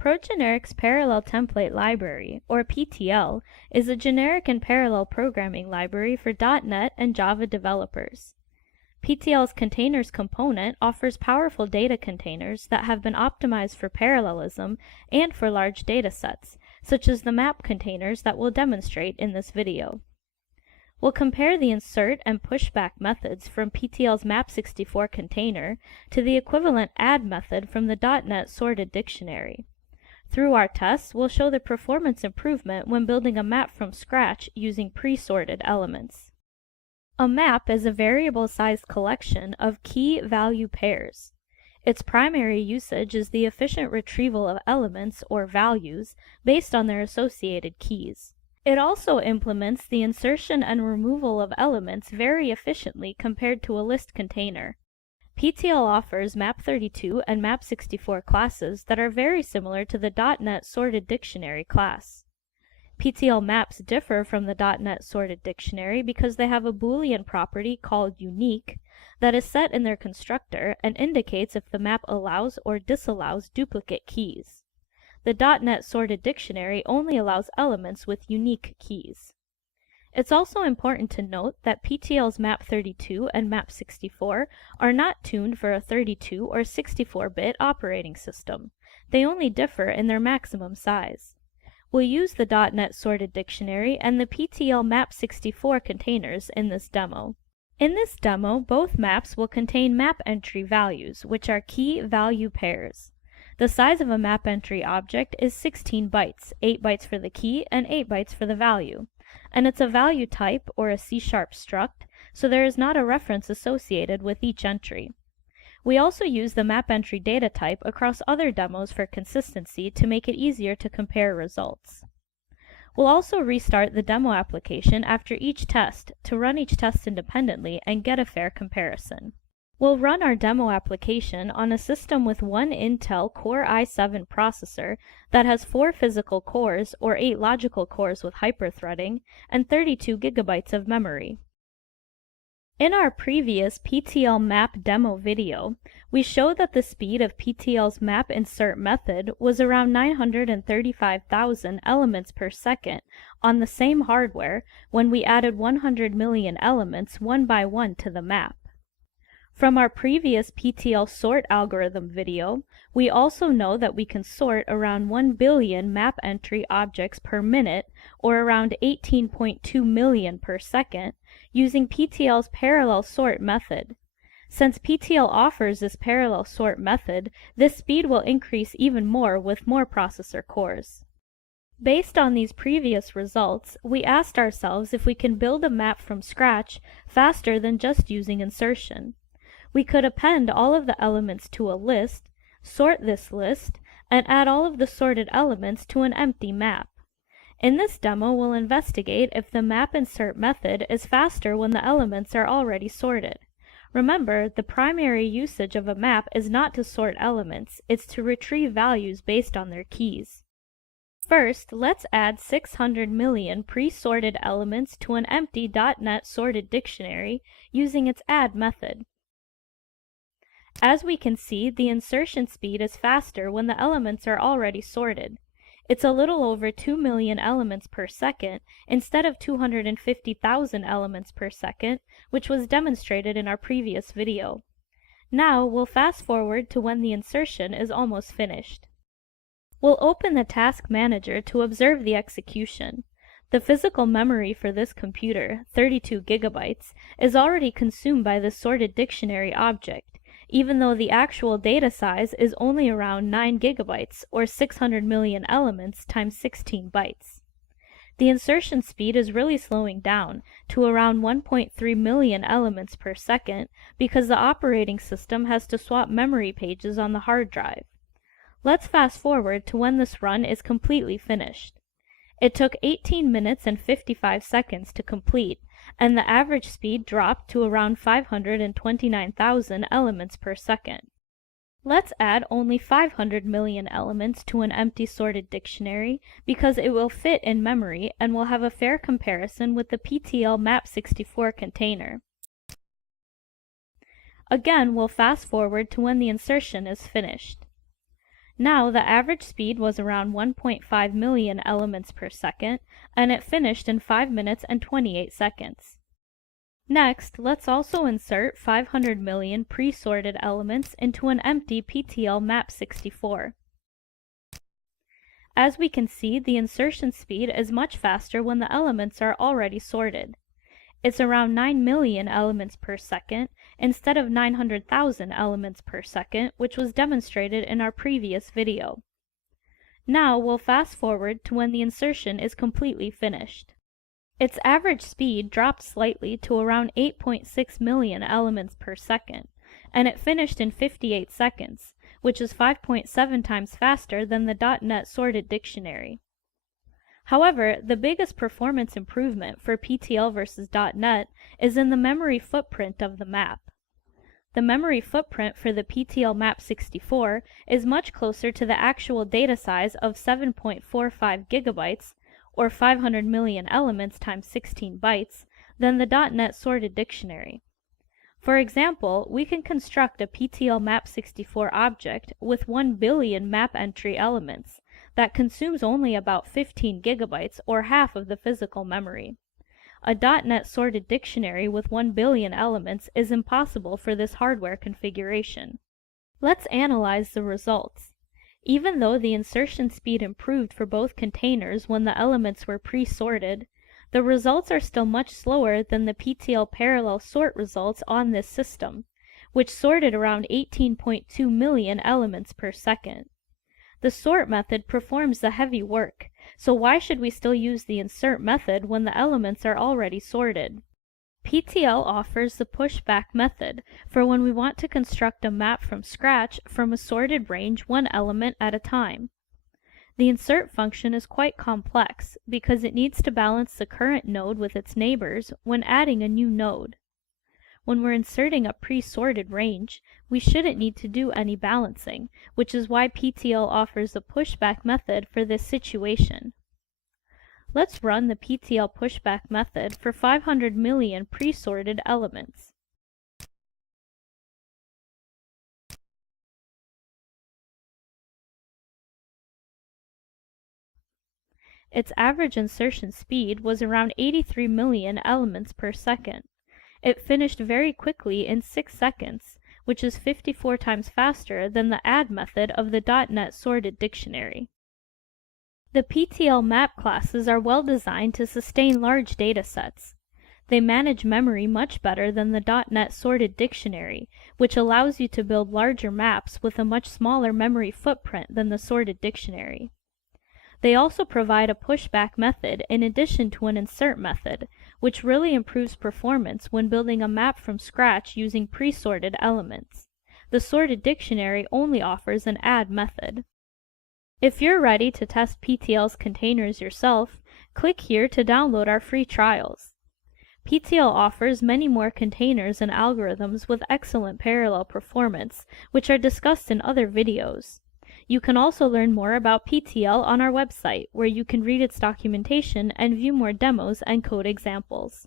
ProGeneric's Parallel Template Library, or PTL, is a generic and parallel programming library for .NET and Java developers. PTL's Containers component offers powerful data containers that have been optimized for parallelism and for large data sets, such as the map containers that we'll demonstrate in this video. We'll compare the insert and pushback methods from PTL's Map64 container to the equivalent add method from the .NET SortedDictionary. Through our tests, we'll show the performance improvement when building a map from scratch using pre-sorted elements. A map is a variable-sized collection of key-value pairs. Its primary usage is the efficient retrieval of elements, or values, based on their associated keys. It also implements the insertion and removal of elements very efficiently compared to a list container. PTL offers Map32 and Map64 classes that are very similar to the .NET SortedDictionary class. PTL Maps differ from the .NET SortedDictionary because they have a Boolean property called unique that is set in their constructor and indicates if the map allows or disallows duplicate keys. The .NET SortedDictionary only allows elements with unique keys. It's also important to note that PTL's Map32 and Map64 are not tuned for a 32 or 64-bit operating system. They only differ in their maximum size. We'll use the .NET SortedDictionary and the PTL Map64 containers in this demo. In this demo, both maps will contain MapEntry values, which are key-value pairs. The size of a MapEntry object is 16 bytes, 8 bytes for the key and 8 bytes for the value. And it's a value type, or a C# struct, so there is not a reference associated with each entry. We also use the MapEntry data type across other demos for consistency to make it easier to compare results. We'll also restart the demo application after each test to run each test independently and get a fair comparison. We'll run our demo application on a system with one Intel Core i7 processor that has 4 physical cores, or 8 logical cores with hyperthreading, and 32 gigabytes of memory. In our previous PTL Map demo video, we showed that the speed of PTL's map insert method was around 935,000 elements per second on the same hardware when we added 100 million elements one by one to the map. From our previous PTL sort algorithm video, we also know that we can sort around 1 billion MapEntry objects per minute, or around 18.2 million per second, using PTL's parallel sort method. Since PTL offers this parallel sort method, this speed will increase even more with more processor cores. Based on these previous results, we asked ourselves if we can build a map from scratch faster than just using insertion. We could append all of the elements to a list, sort this list, and add all of the sorted elements to an empty map. In this demo, we'll investigate if the map insert method is faster when the elements are already sorted. Remember, the primary usage of a map is not to sort elements, it's to retrieve values based on their keys. First, let's add 600 million pre-sorted elements to an empty .NET SortedDictionary using its add method. As we can see, the insertion speed is faster when the elements are already sorted. It's a little over 2 million elements per second instead of 250,000 elements per second, which was demonstrated in our previous video. Now we'll fast forward to when the insertion is almost finished. We'll open the Task Manager to observe the execution. The physical memory for this computer, 32 gigabytes, is already consumed by the SortedDictionary object, even though the actual data size is only around 9 gigabytes, or 600 million elements times 16 bytes. The insertion speed is really slowing down to around 1.3 million elements per second because the operating system has to swap memory pages on the hard drive. Let's fast forward to when this run is completely finished. It took 18 minutes and 55 seconds to complete, and the average speed dropped to around 529,000 elements per second. Let's add only 500 million elements to an empty SortedDictionary because it will fit in memory and will have a fair comparison with the PTL Map64 container. Again, we'll fast forward to when the insertion is finished. Now the average speed was around 1.5 million elements per second, and it finished in 5 minutes and 28 seconds. Next, let's also insert 500 million pre-sorted elements into an empty PTL Map64. As we can see, the insertion speed is much faster when the elements are already sorted. It's around 9 million elements per second instead of 900,000 elements per second, which was demonstrated in our previous video. Now we'll fast forward to when the insertion is completely finished. Its average speed dropped slightly to around 8.6 million elements per second, and it finished in 58 seconds, which is 5.7 times faster than the .NET SortedDictionary. However, the biggest performance improvement for PTL versus .NET is in the memory footprint of the map. The memory footprint for the PTL Map64 is much closer to the actual data size of 7.45 gigabytes, or 500 million elements times 16 bytes, than the .NET SortedDictionary. For example, we can construct a PTL Map64 object with 1 billion MapEntry elements that consumes only about 15 gigabytes, or half of the physical memory. A .NET SortedDictionary with 1 billion elements is impossible for this hardware configuration. Let's analyze the results. Even though the insertion speed improved for both containers when the elements were pre-sorted, the results are still much slower than the PTL parallel sort results on this system, which sorted around 18.2 million elements per second. The sort method performs the heavy work, so why should we still use the insert method when the elements are already sorted? PTL offers the pushback method for when we want to construct a map from scratch from a sorted range one element at a time. The insert function is quite complex because it needs to balance the current node with its neighbors when adding a new node. When we're inserting a pre-sorted range, we shouldn't need to do any balancing, which is why PTL offers the pushback method for this situation. Let's run the PTL pushback method for 500 million pre-sorted elements. Its average insertion speed was around 83 million elements per second. It finished very quickly in 6 seconds, which is 54 times faster than the add method of the .NET SortedDictionary. The PTL map classes are well designed to sustain large data sets. They manage memory much better than the .NET SortedDictionary, which allows you to build larger maps with a much smaller memory footprint than the SortedDictionary. They also provide a pushback method in addition to an insert method, which really improves performance when building a map from scratch using pre-sorted elements. The SortedDictionary only offers an add method. If you're ready to test PTL's containers yourself, click here to download our free trials. PTL offers many more containers and algorithms with excellent parallel performance, which are discussed in other videos. You can also learn more about PTL on our website, where you can read its documentation and view more demos and code examples.